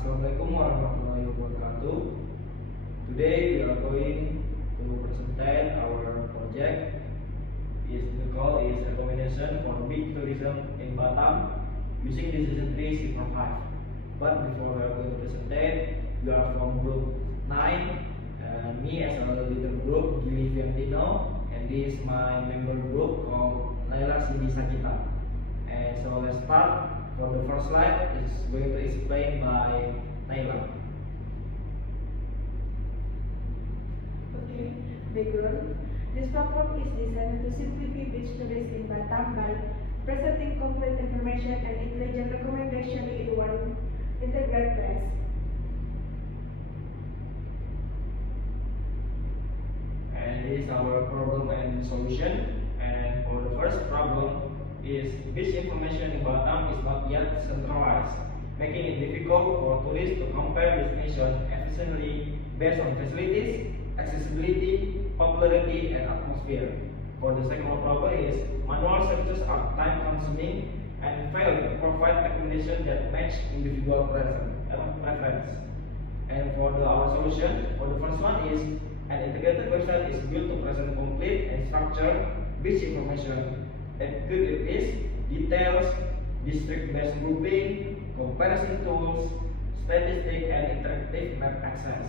Assalamualaikum warahmatullahi wabarakatuh. Today we are going to present our project. The call is recommendation for beach tourism in Batam using decision tree C45. But before we are going to present, we are from group 9. Me as a leader group, Gili Fiantino, and this is my member group called Naila Cindy Sakita. And so let's start. For the first slide, it's going to explain by Naila. Okay, background. This platform is designed to simplify beach tourism in Batam by presenting complete information and intelligent recommendation in one integrated place. And this is our problem and solution. And for the first problem is beach information in Batam is not yet centralized, making it difficult for tourists to compare destinations efficiently based on facilities, accessibility, popularity, and atmosphere. For the second problem is manual searches are time consuming and fail to provide recommendations that match individual preference. And for our solution, for the first one is an integrated website is built to present complete and structured beach information. It is details, district-based grouping, comparison tools, statistics, and interactive map access.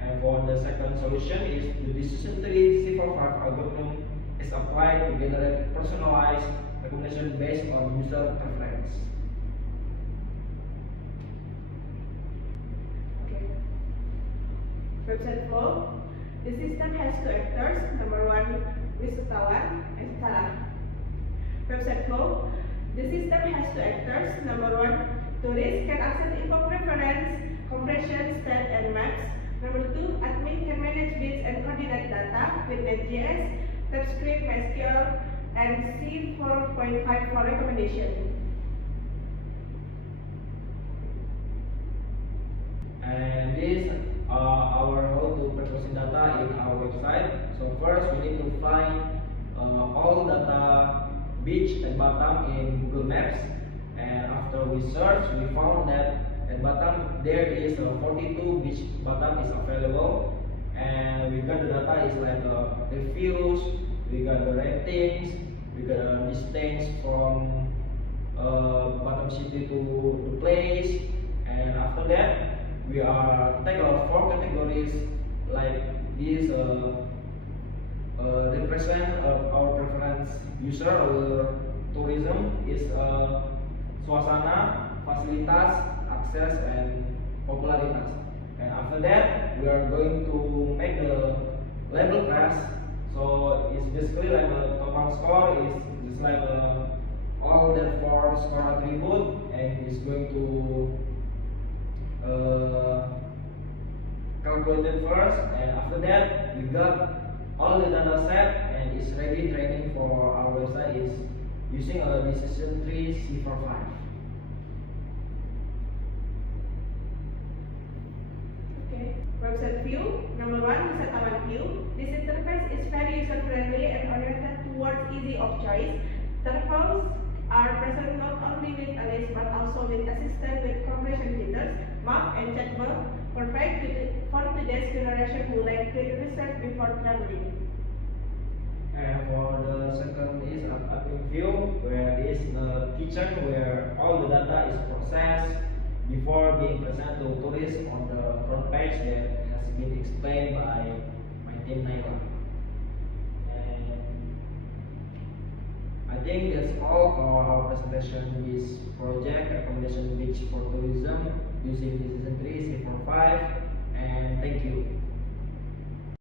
And for the second solution is the decision tree C45 algorithm is applied to generate personalized recommendation based on user preference. Okay. Website flow. The system has two actors. Number one, wisatawan and seller. Website flow. The system has two actors. Number one, tourists can access info preference, compression, stat, and maps. Number two, admin can manage bids and coordinate data with NetJS, TypeScript, MySQL, and C4.5 for recommendation. And this our how to processing data in our website. So first we need to find all data beach at Batam in Google Maps, and after we search we found that at Batam there is 42 beach Batam is available, and we got the data is like reviews, we got the ratings, we got the distance from Batam city to the place, and after that we are take 4 categories like this represent our preference user or tourism is suasana, fasilitas, access, and popularitas. And after that, we are going to make the label class. So it's basically like the total score is just like all that 4 score attribute, and it's going to calculated first, and after that we got all the data set and it's ready training for our website is using a decision tree C45. Okay. Website view. Number one, wisatawan view. This interface is very user friendly and oriented towards easy of choice. Terms are present not only with a list but also with assistant with compression features, map, and checkmark, perfect for today's generation who like to research before traveling. And for the second is admin view, where is the kitchen where all the data is processed before being presented to tourists on the front page that has been explained by my team Naila. And I think that's all for our presentation this project recommendation beach for tourism.